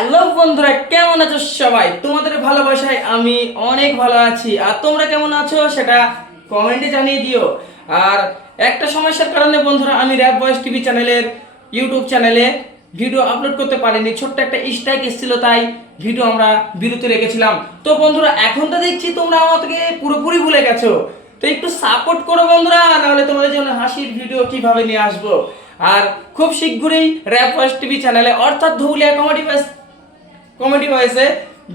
Hello বন্ধুরা, কেমন আছো সবাই? তোমাদের ভালোবাসায় আমি অনেক ভালো আছি। আর তোমরা কেমন আছো সেটা কমেন্টে জানিয়ে দিও। আর একটা সমস্যার কারণে বন্ধুরা আমি র্যাপ ভয়েস টিভি চ্যানেলের ইউটিউব চ্যানেলে ভিডিও আপলোড করতে পারিনি। ছোট্ট একটা স্ট্রাইক এসেছিল, তাই ভিডিও আমরা বিরতি রেখেছিলাম। তো বন্ধুরা এখন তো দেখছি তোমরা আমাকে পুরোপুরি ভুলে গেছো। তো একটু সাপোর্ট করো বন্ধুরা, নাহলে তোমাদের জন্য হাসির ভিডিও কিভাবে নিয়ে আসবো। আর খুব শীঘ্রই র্যাপ ভয়েস টিভি চ্যানেলে অর্থাৎ ধুলিয়া কমেডি ভয়েসে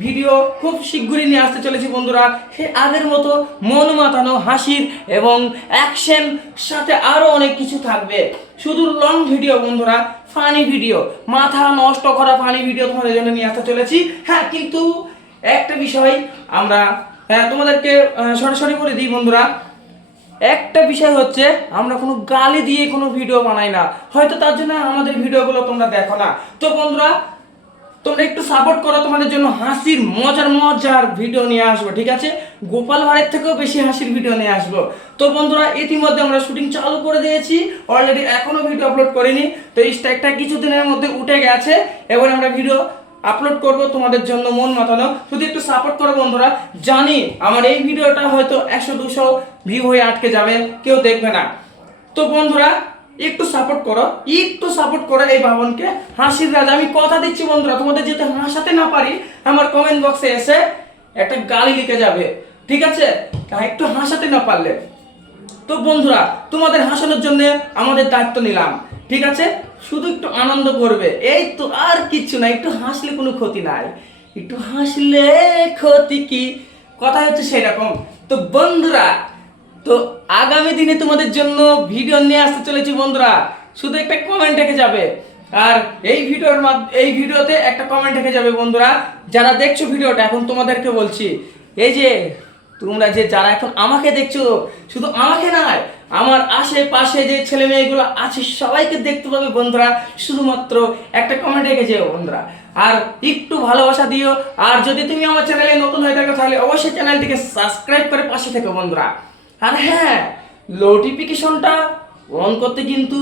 ভিডিও খুব শীঘ্রই নিয়ে আসতে চলেছি বন্ধুরা। সে আগের মতো মন মাতানো হাসির এবং অ্যাকশন সাথে আরো অনেক কিছু থাকবে। শুধু লং ভিডিও বন্ধুরা, ফানি ভিডিও, মাথা নষ্ট করা ফানি ভিডিও তোমাদের জন্য নিয়ে আসতে চলেছি। হ্যাঁ, কিন্তু একটা বিষয় আমরা তোমাদেরকে সরাসরি বলে দিই বন্ধুরা। একটা বিষয় হচ্ছে, আমরা কোনো গালি দিয়ে কোনো ভিডিও বানাই না, হয়তো তার জন্য আমাদের ভিডিওগুলো তোমরা দেখো না। তো বন্ধুরা তোমরা একটু সাপোর্ট করো, তোমাদের জন্য হাসির মজার ভিডিও নিয়ে আসবো, ঠিক আছে? গোপাল ভাঁড়ের থেকেও বেশি হাসির ভিডিও নিয়ে আসবো। তো বন্ধুরা ইতিমধ্যে আমরা শুটিং চালু করে দিয়েছি, অলরেডি এখনো ভিডিও আপলোড করিনি। তো এই স্ট্রাইকটা কিছুদিনের মধ্যে উঠে গেছে, এবার আমরা ভিডিও আপলোড করব তোমাদের জন্য মন মাতানো। শুধু একটু সাপোর্ট করো বন্ধুরা। জানি আমার এই ভিডিওটা হয়তো 100-200 ভিউ হয়ে আটকে যাবে, কেউ দেখবে না। তো বন্ধুরা একটু সাপোর্ট করো এই ভাবনকে। হাসির রাজা, আমি কথা দিচ্ছি বন্ধুরা, তোমাদের যেতে হাসাতে না পারি আমার কমেন্ট বক্সে এসে একটা গালি লিখে যাবে, ঠিক আছে? একটু হাসাতে না পারলে। তো বন্ধুরা তোমাদের হাসানোর জন্য আমাদের দায়িত্ব নিলাম, ঠিক আছে? শুধু একটু আনন্দ করবে, এই তো, আর কিচ্ছু না। একটু হাসলে কোনো ক্ষতি নাই, একটু হাসলে ক্ষতি কি, কথা হচ্ছে সেরকম। তো বন্ধুরা তো আগামী দিনে তোমাদের জন্য ভিডিও নিয়ে আসতে চলেছি বন্ধুরা। শুধু একটা কমেন্ট রেখে যাবে, আর এই ভিডিওতে একটা কমেন্ট রেখে যাবে বন্ধুরা। যারা দেখছো ভিডিওটা এখন, তোমাদেরকে বলছি, এই যে তোমরা যে যারা এখন আমাকে দেখছো, শুধু আমাকে নয়, আমার আশেপাশে যে ছেলে মেয়েগুলো আছে সবাইকে দেখতে পাবে বন্ধুরা। শুধুমাত্র একটা কমেন্ট রেখে যেও বন্ধুরা, আর একটু ভালোবাসা দিও। আর যদি তুমি আমার চ্যানেলে নতুন হয়ে থাকো তাহলে অবশ্যই চ্যানেলটিকে সাবস্ক্রাইব করে পাশে থেকো বন্ধুরা। আর হ্যাঁ, নোটিফিকেশনটা অন করতে কিন্তু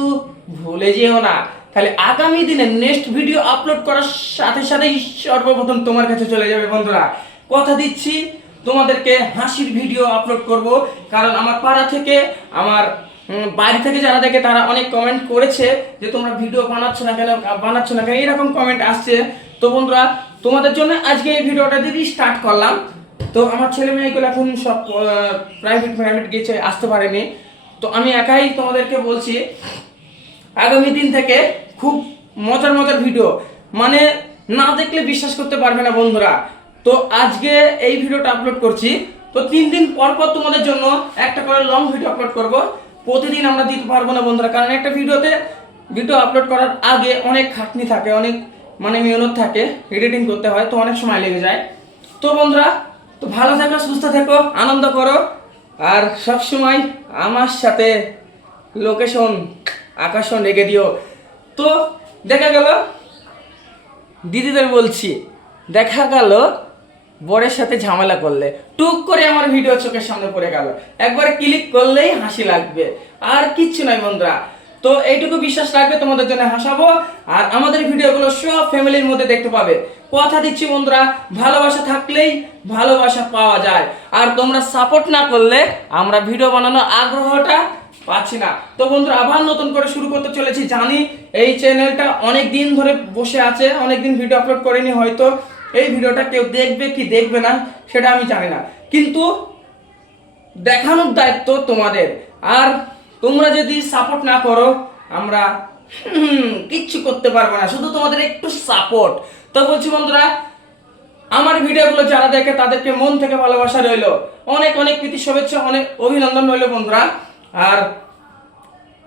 ভুলে যেও না, তাহলে আগামী দিনে নেক্সট ভিডিও আপলোড করার সাথে সাথেই সর্বপ্রথম তোমার কাছে চলে যাবে বন্ধুরা। কথা দিচ্ছি তোমাদেরকে হাসির ভিডিও আপলোড করব, কারণ আমার পাড়া থেকে, আমার বাড়ি থেকে যারা দেখে তারা অনেক কমেন্ট করেছে যে তোমরা ভিডিও বানাচ্ছ না কেন, এরকম কমেন্ট আসছে। তো বন্ধুরা তোমাদের জন্য আজকে এই ভিডিওটা দিয়ে স্টার্ট করলাম। তো আমার ছেলে মেয়েগুলো এখন সব প্রাইভেট গেছে, আসতে পারেনি। তো আমি একাই তোমাদেরকে বলছি, আগামী দিন থেকে খুব মজার ভিডিও, মানে না দেখলে বিশ্বাস করতে পারবে না বন্ধুরা। তো আজকে এই ভিডিওটা আপলোড করছি, তো 3 দিন পর তোমাদের জন্য একটা করে লং ভিডিও আপলোড করব। প্রতিদিন আমরা দিতে পারবো না বন্ধুরা, কারণ একটা ভিডিও আপলোড করার আগে অনেক খাটনি থাকে, অনেক মেহনত থাকে, এডিটিং করতে হয়, তো অনেক সময় লেগে যায়। তো বন্ধুরা তো ভালো থাকো, সুস্থ থাকো, আনন্দ করো, আর সব সময় আমার সাথে লোকেশন আকাশন রেখে দিও। তো দেখা গেল, দিদিদের বলছি, দেখা গেল বরের সাথে ঝামেলা করলে টুক করে আমার ভিডিও চোখের সামনে পড়ে গেল, একবার ক্লিক করলেই হাসি লাগবে, আর কিচ্ছু নয় বন্ধুরা। তো এইটুকু বিশ্বাস রাখবে, তোমাদের জন্য হাসাবো, আর আমাদের ভিডিওগুলো সব ফ্যামিলির মধ্যে দেখতে পাবে। কথা দিচ্ছি বন্ধুরা, ভালোবাসা থাকলেই ভালোবাসা পাওয়া যায়, আর তোমরা সাপোর্ট না করলে আমরা ভিডিও বানানোর আগ্রহটা পাচ্ছি না। তো বন্ধুরা আবার নতুন করে শুরু করতে চলেছি। জানি এই চ্যানেলটা অনেক দিন ধরে বসে আছে, অনেক দিন ভিডিও আপলোড করিনি, হয়তো এই ভিডিওটা কেউ দেখবে কি দেখবে না সেটা আমি জানি না, কিন্তু দেখানোর দায়িত্ব তোমাদের। আর তোমরা যদি সাপোর্ট না করো আমরা কিচ্ছু করতে পারবো না, শুধু তোমাদের একটু সাপোর্ট। তো বলছি বন্ধুরা, আমার ভিডিওগুলো যারা দেখে তাদেরকে মন থেকে ভালোবাসা রইলো, অনেক প্রীতি শুভেচ্ছা, অনেক অভিনন্দন রইলো বন্ধুরা। আর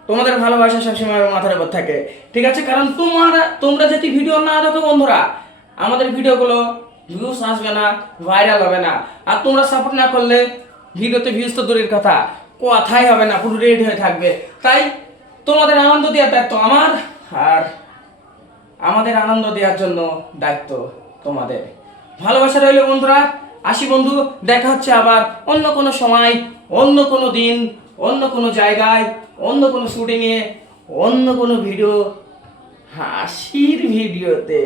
তোমাদের ভালোবাসা সবসময় মাথার উপর থাকে, ঠিক আছে? কারণ তোমরা যদি ভিডিও না দেখো বন্ধুরা, আমাদের ভিডিওগুলো ভিউজ আসবে না, ভাইরাল হবে না। আর তোমরা সাপোর্ট না করলে ভিডিওতে ভিউজ তো দূরের কথা, কথাই হবে না, পুরো রেড হয়ে থাকবে। তাই তোমাদের আনন্দ দেওয়ার দায়িত্ব আমার, আর আমাদের আনন্দ দেওয়ার জন্য দায়িত্ব তোমাদের। ভালোবাসা রইল বন্ধুরা, আসি বন্ধু, দেখা হচ্ছে আবার অন্য কোনো সময়, অন্য কোনো দিন, অন্য কোনো জায়গায়, অন্য কোনো শুটিংয়ে, অন্য কোনো ভিডিও হাসির ভিডিওতে